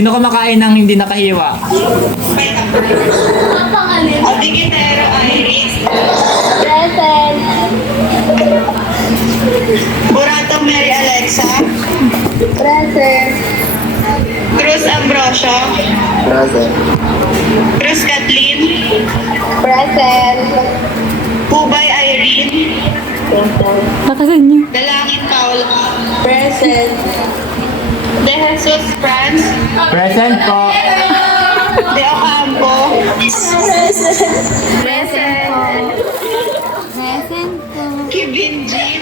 Sino kumakain ng hindi nakahiwa? Digitero Iris. Present. Burato Mary Alexa. Present. Cruz Ambrosio. Present. Cruz Kathleen. Present. Hubay Irene. Bakasan niyo. Dalangin Paula. Present. De Jesus Franz. Present po. De Ocampo. Present. Present po. Kevin Jean.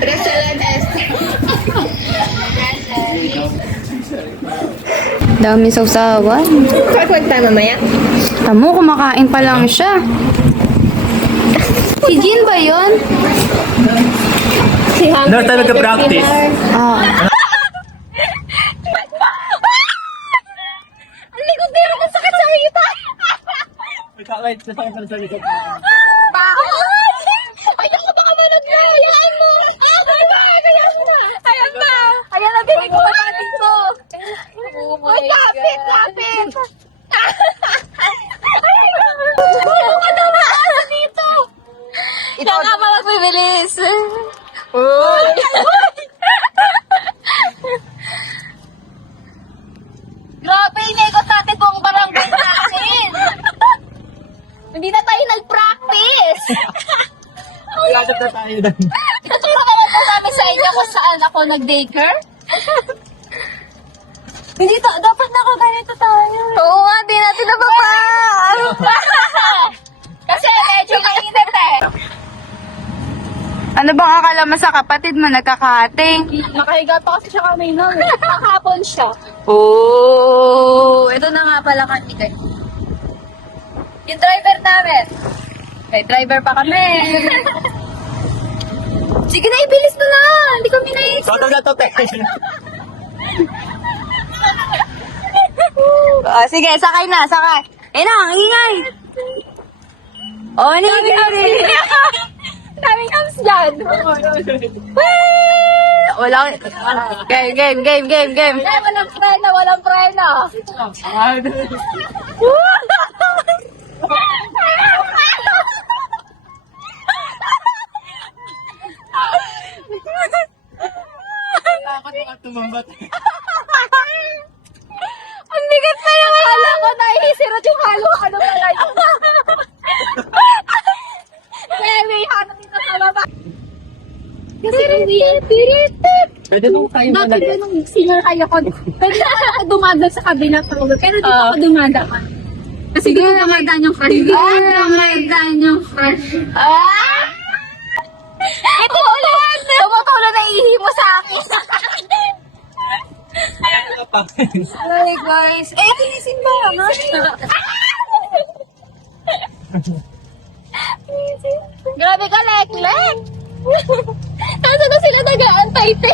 Rosalan Esther. Dami sausawan. Kakawag tayo mamaya. Tamo, kumakain pa lang siya. Si Jean ba yun? Si Hang. No, tayo nagka-practice. Ah. Ang likod din ako sakit sa hita. Wait, nasakit sa likod. Ayaw ko baka manood na. Hayaan mo. Ayan ba? Ayan na, bigay ko pa natin to. Uy, lapit, lapit. Ano ka naman dito? Ito nga pa magbibilis. Uy. Grabe, inikot natin buong barangay natin. Hindi na tayo nag-practice. Iatap na tayo doon. Naturo naman po namin sa inyo kung saan ako nag-daycare. Hindi dapat na ako ganito tayo. Oo nga, di natin nababa. Kasi medyo mainit eh. Ano bang akala mo sa kapatid mo? Nagkakating? Nakahiga pa kasi siya kami nun. Nakahapon siya. Oh. Ito na nga pala kami. Yung driver namin. May driver pa kami. Sige na, ibilis mo na. Hindi kami na-exit. Total na to, te. Sige, sakay na, sakay. Eh na, ang ingay. Oh, ano yung Daming cams dyan. Wala. Game. Eh, walang preno, walang preno. Takot mga tumambat. Ang bigat pa yung akala ko nahihisirot yung halo-halo pala yun. Kaya may hanap dito sa baba. Kasi hindi. Pwede nung tayo Bakit malagay. ganun senior kayo ko? Pwede na ako dumadal sa kabila tulog. Pero dito ako dumadaan. Kasi dito dumadaan yung fresh. Dumadaan yung fresh. Ito ulan! Tumutulo na ihi mo sa akin. Hey guys. Eh, tinisin ba? Ano? Grabe ka, Lek-Lek! Nasa na sila nag-aantay, te?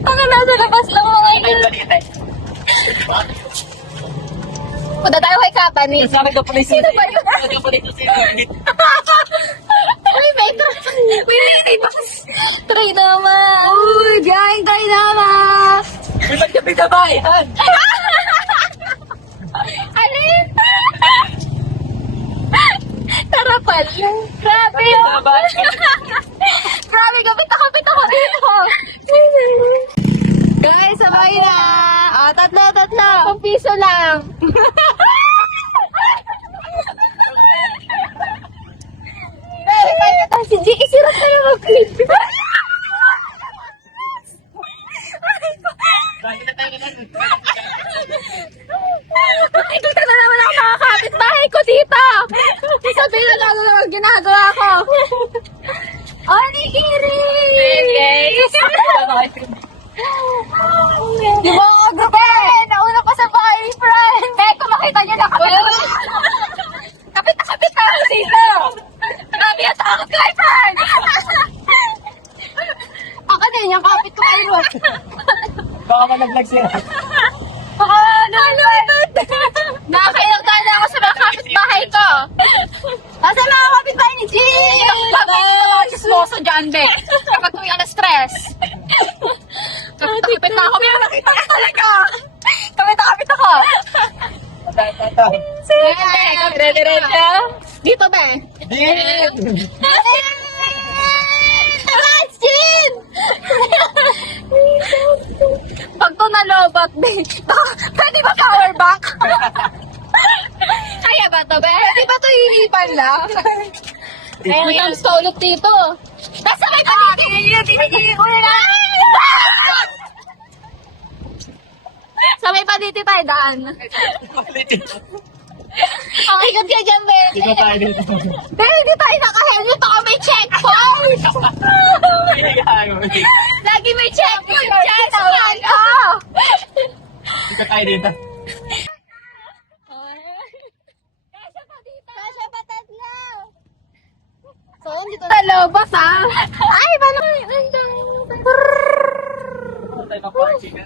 Mga nasa labas lang mga yun. Punta tayo kay Kapani. Sabi ko police. Sino ba yun? Sabi ko police si Ernie. Uy, may may bus. Try naman. Uy, gang, tayo naman. May magkapit na ba? Alin? Tara pala. Grabe yun. Grabe, kapit ako dito. Guys, sabay na. Ah, tatlo. 10 piso lang. Si G, isirap na yung mag-clip. Nakikita na naman ako mga kapitbahay ko dito. Sabi na lang ang ginagawa ko. Oh, Nikiri! Di ba ako grabe? Nauna pa sa bahay, friend. Eh, kung makita niyo na kami. Kapit na ako dito. Grabe ang takot ko, friend. Ako din, yung kapit ko kayo. Baka malaglag sila. Baka nakakailang tayo na ako sa mga kapitbahay ko. Kasi mga kapitbahay ni Jean! Bakit mo ako chismoso dyan, Be? Kapag tuwi ka na stress. Dire-diretso. Dito ba? Dim! Rashin! Pag to nalobat, pwede ba power bank? Kaya ba to, be? Pwede ba to hinipan lang? May times ka ulit dito. Nasa may patigil! Tinigil ko na lang! Sa may paditi tayo daan. Ang ikot ka dyan, be. Dito tayo dito. Pero hindi tayo naka-helmet ako may checkpoint! Lagi may checkpoint dyan sa ano! Dito tayo dito. Kasya pa dito! Kasya pa tatlo! So, dito na lobos, ha? Ay, paano? Tayo pa-parking.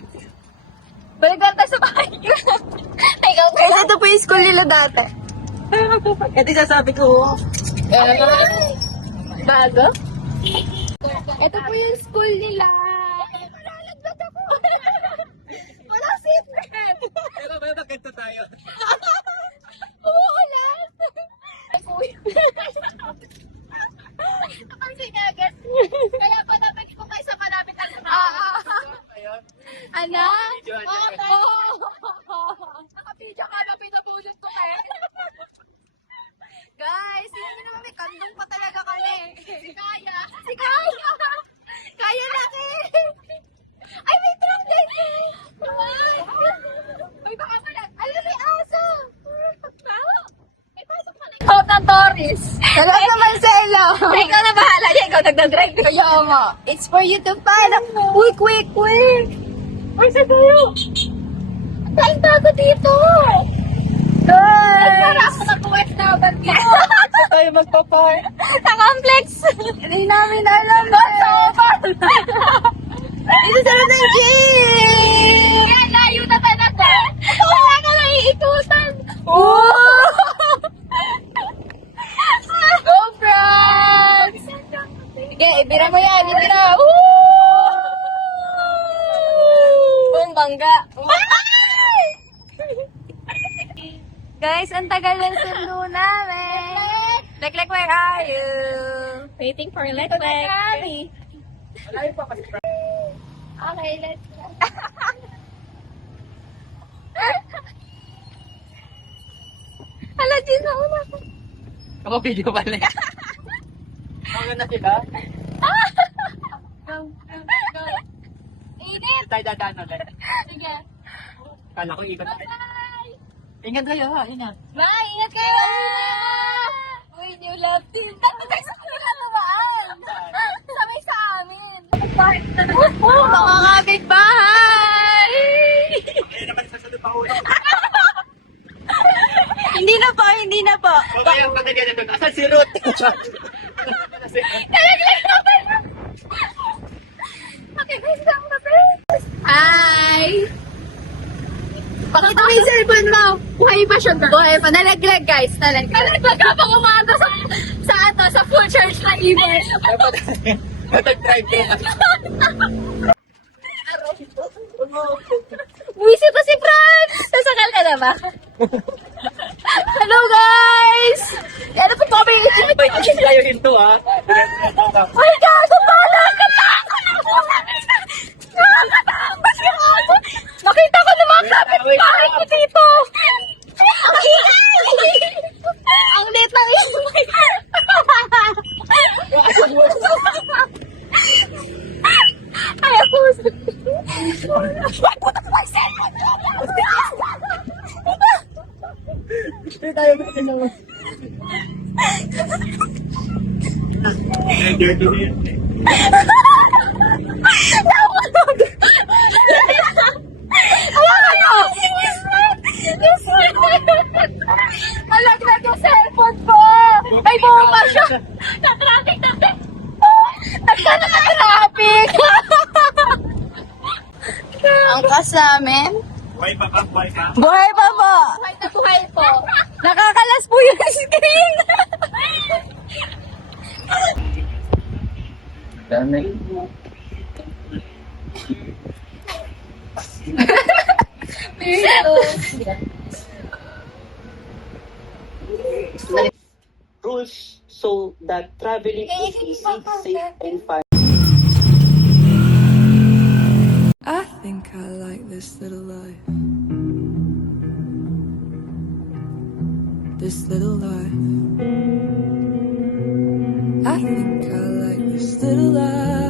Balik lang tayo sa bahay. Ikaw, Ito po yung school nila dati. Ito sasabi ko. bago? Ito po yung school nila. Malalagdat ako. Wala seatbelt. Pero ganito tayo. Umuulan. Ang sinagas. Kaya pa dapat ko kayo sa malapit ang Ano? Nakapidya ka na pinabulot ko eh. Guys, hindi naman may kandong pa talaga kami. Si Kaya. Si Kaya. Kaya laki. Ay, may truck din. Ay, baka pala. Alam, may aso. May pasok pala. Hope ng tourist. Hello sa Marcelo. Ikaw na bahala. Ikaw nagdadrive. Kaya nga. It's for you to follow. Quick, quick, quick. Ay, sa tayo. Ang tayo tago dito. Guys. Para ako na puwet na ba't dito? Tayo magpa-park. Sa complex. Hindi namin alam. Dito sa ng gym. Kaya layo na talaga. Wala ka na iikutan. Go, friends. Sige, ibira mo yan. Ibira. Boom, bangga. Guys, ang tagal ng sundo namin. Leklek, where are you? Waiting for Leklek. Malayo pa kasi. Okay, let's go. Hala, din ako na. Ako video pala. Ako na sila. Init. Tayo dadaan ulit. Sige. Kala ko ikot tayo. Bye. Ingat kayo ha, ingat. Bye. Ingat kayo. Uy, new love team. Tapos tayo sa kanila namaan. Sabay sa amin. Mga kapitbahay! Kaya naman sa sunod pa ulit. Hindi na po, hindi na po. Okay, yung katagal na doon. Asan si Ruth? Okay, guys, lang na Hi! Pakita mo yung cellphone mo. Buhay pa siya. Buhay pa. Nalaglag, guys. Nalaglag. Nalaglag ka pa umaga sa full charge na e-bus. Nag-drive ka. Buwisi pa si Fran! Sasakal ka na ba? Hello, guys! Ano po kami? Wait, kasi tayo hinto ha. Ay, gato! Nakakatakot ako! Nakakatakot si Aso! Nakita ko na mga kapit-bahay ko dito! Ang ingay! Ang lit ng ingay! Ay, ako! Ay, puta ko may cellphone! Hindi tayo ba naman? Dirty yun. Malaglag yung cellphone ko! Ay, bumaba siya! Na-traffic! Nagka-traffic! Ang kasamin. Buhay pa ka, buhay pa. Buhay pa po. Buhay na buhay po! Nakakalas po yung screen. Dami. rules so that traveling is easy, safe, and fun. I think I like this little life. This little life. I think I like this little life.